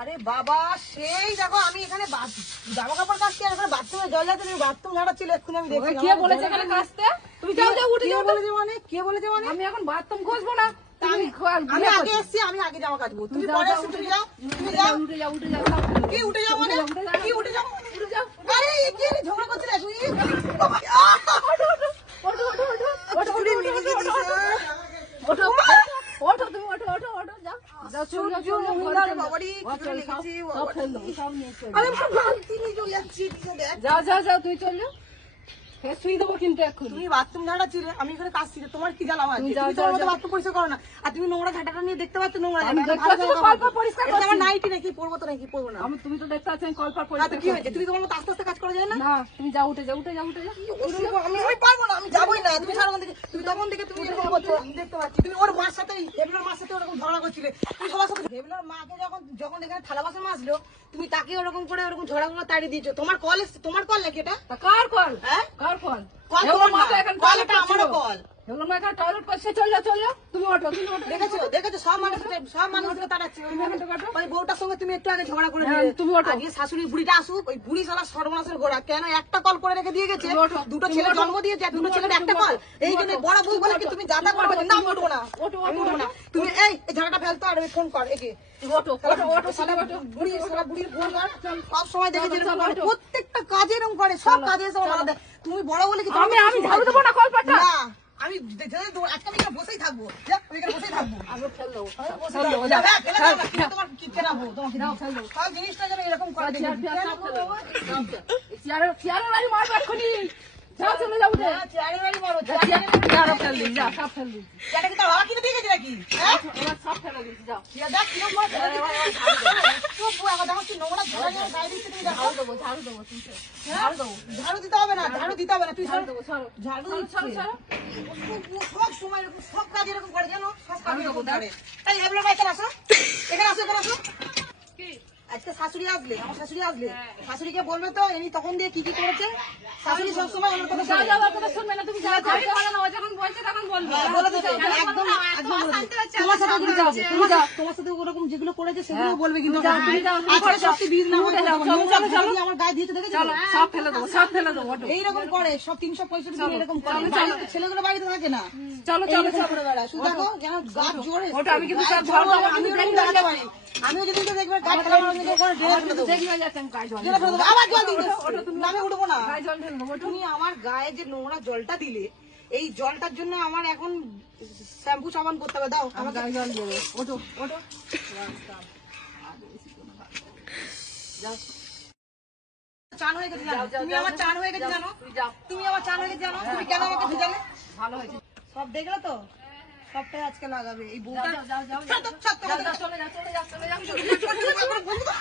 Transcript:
আরে বাবা সেই দেখো আমি এখানে জামা কাপড় কাচছি আর এখানে বাথরুমে জল যাচ্ছে, তুমি বাথরুম ঝাড়াচ্ছিল এক্ষুনি আমি দেখছি। কে বলেছে এখানে কাচতে? তুমি যাও যাও উঠে যাও। কে বলেছে মানে? আমি এখন বাথরুম ঘষবো না। আমি আগে এসছি, আমি আগে জামা কাচবো, তুমি পরে এসো। তুমি যাও, তুমি যাও। উঠে যাও উঠে যাও। কি উঠে যাও মানে? কি উঠে যাও? উঠে যাও। আরে কি ঝগড়া করছিস তুই? ওঠো ওঠো ওঠো ওঠো ওঠো ওঠো চুরি নিয়ে গেছিস। ওঠো ওঠো তুমি ওঠো ওঠো ওঠো যাও যাও চলো চলো বাবারি চলে গেছি। সব ফেল দাও সব নিয়ে চলো। আরে আমি বালতি নিয়ে চলে যাচ্ছি, দেখ। যাও যাও যাও তুই চলো। ফের শুই দেবো কিন্তু এখন। তুমি বাথরুম ঝাড়াচ্ছিলে, আমি এখানে কাচছি, তোমার কি জ্বালা আছে? তুমি যাও, তুমি তোমার মতো যাও, বাথরুম পরিষ্কার করো না, আর তুমি নোংরা ঝাঁটাটা নিয়ে দেখতে পাচ্ছ নোংরা আমি ঝাঁটা। দেখতে পাচ্ছি তো কলপা পরিষ্কার এটা আমার করছি। নাইটি নাকি, পরবো তো নাকি পরবো না? আমি তুমি তো দেখতে পাচ্ছ আমি কলপার আর পরিষ্কার তো কি হয়েছে? তুমি তোমার মতো আস্তে আস্তে কাজ করা যায় না? না তুমি যাও উঠে যাও উঠে যাও উঠে যাও। আমি পারবো না, আমি যাবোই না। তুমি সারাক্ষণ থেকে তুমি তখন থেকে তুমি এরকম করছো, আমি দেখতে পাচ্ছি। তুমি ওর মার সাথে, হেবলার মার সাথে ওরকম ঝগড়া করছিলে। তুমি সবার সাথে হেবলার মাকে যখন এখানে থালা বাসন মাজলো, তুমি তাকে ওরকম করে ওরকম ঝগড়া তাড়িয়ে দিয়েছো। তোমার কল এসছে, তোমার কল নাকি এটা? তা কার কল? হ্যাঁ? কার কল? কল হেবলার তোমার মা তো না, এখন কল টয়লেট এটা আমারও করছিল। কল। হেবলার মা এখন টয়লেট করছে, চল যাও চল যাও। তুমি ওঠো তুমি ওঠো। দেখেছো সব মানুষকে তাড়াচ্ছে। ওই বউটার সঙ্গে তুমি একটু আগে ঝগড়া করে হ্যাঁ, নিলে। তুমি ওঠো। আগে শাশুড়ি বুড়িটা আসুক, ওই বুড়ি শালা সর্বনাশের গোড়া। কেন একটা কল করে রেখে দিয়ে গেছে? তুমি ওঠো। দুটো তুমি ছেলে ওঠো। জন্ম দিয়েছে, আর দুটো তুমি ছেলের ওঠো, একটা তুমি কল। ওঠো। এইখানে তুমি বড় বউ বলে কি ওঠো। তুমি যাতা করবে? না, আমি উঠবো না। ওঠো, আমি ওঠো, উঠবো না। ওঠো। তুমি এই ঝাড়াটা ফেলতো আর ফোন কর একে। তুমি ওঠো ওঠো ওঠো শালা ওঠো। বুড়ির ফোন কর। সব সময় দেখে চলো, যেরকম চলো, করে, ওঠো। প্রত্যেকটা কাজে এরকম করে, সব কাজে এসে আমার দেয়। তুমি বড় বলে কি আমি ঝাড়ু দেবো না কলপাটা? না, আমি আজকে আমি এখানে বসেই থাকবো। যা, আমি এখানে বসেই থাকবো। আমি ফেল দেবো। ফেল দেবো, যা। ফেলে দাও না, কিন্তু তোমার কি কেনাবো? তোমাকে দাও, ফেল দেবো। সব জিনিসটা যেন এরকম করে দেখি। চেয়ারে বাড়ি মারবো এক্ষুনি। যাও চলে যাও উঠে। চেয়ারে বাড়ি মারো, চেয়ারে ফেল দিই যা সব ফেল দিই। চেয়ারটা কি তোর বাবা কিনে দিয়ে গেছে নাকি? হ্যাঁ? এবার সব ফেলে দিচ্ছি যাও। চেয়ার দেখ, কিরকম করে ফেলে দিচ্ছে। চুপ, বউ, এখন দেখো কি নোংরা ঝাড়া নিয়ে গায়ে দিচ্ছে, তুমি দেখো। ঝাড়ু দেবো তুমি ঝাড়ু দেবো। ঝাড়ু দিতে হবে না, ঝাড়ু দিতে হবে না, তুই ঝাড়ু দেবো ছাড়ো। ঝাড়ু ছাড়ো, দিচ্ছে। ছাড়ো, ছাড়ো। সব সময় এরকম, সব কাজ এরকম করে, জানো? সব কাজ এরকম করে। তাই হেবলার ভাই, এখানে আসো, এখানে আসো, এখানে আসো। কি? আজকে শাশুড়ি আসলে, আমার শাশুড়ি আসলে, শাশুড়িকে বলবে তো এনি তখন দিয়ে কি কি করেছে। শাশুড়ি সবসময় আমার কথা যাও শোনে। যাও কথা শুনবে না তুমি যাও যাও বলো না ও যখন বলছে তখন বলবো। হ্যাঁ, বলে দেবে, একদম একদম বলে দেবে। তোমার সাথে ওগুলো যাবে, তোমার সাথে ওরকম যেগুলো করেছে সেগুলো বলবে কিন্তু। তুমি যাও, তুমি আজকে করে যাও। সত্যি বীজ না তুমি উঠে যাও, চলো, চলো, চলো। আমার গায়ে দিতে দেখেছো? চলো সব ফেলে দেবো সব ফেলে দেবো ওঠো। এইরকম করে সব 365 দিন এরকম করে। চলো, চলো। বাড়িতে ছেলেগুলো বাড়িতে থাকে না, চলো চলো এইরকম করে বেড়ায়। শুধু দেখো যেন গাছ জোরে। ওটা আমি কিন্তু সব গাছ জোরে, ধরবো, আমি কিন্তু ওরকম দেখবে দেখাতে পারি। আমিও যদি তো দেখবে গাছ খেলা করে নিজে করে ঢেলে ফেলে দেবো। দেখি হয়ে যাচ্ছে আমি গায়ে জল ঢেলে ফেলে দেবো। আবার জল দিতে ওঠো, তুমি না, আমি উঠবো না। গায়ে জল ঢেলে দেবো ওঠো। তুমি আমার গায়ে যে নোংরা জলটা দিলে, এই জলটার জন্য আমার এখন শ্যাম্পু সাবান করতে হবে। দাও আমার আমাকে। গায়ে জল দেবে ওঠো ওঠো। যাও চান হয়ে গেছে জানো? যাও, যাও, তুমি যাও, আমার চান হয়ে গেছে যাও, জানো? তুমি যাও। তুমি আমার চান হয়ে গেছে জানো? তুমি কেন আমাকে ভিজালে? ভালো হয়েছে। সব দেখলে তো, সবটাই আজকে লাগাবে এই যাও বউটা। যাও যাও যাও ছাড় তো, ছাড় তো, যাও যাও চলে যাও চলে যাও চলে যাও। বলবো তো।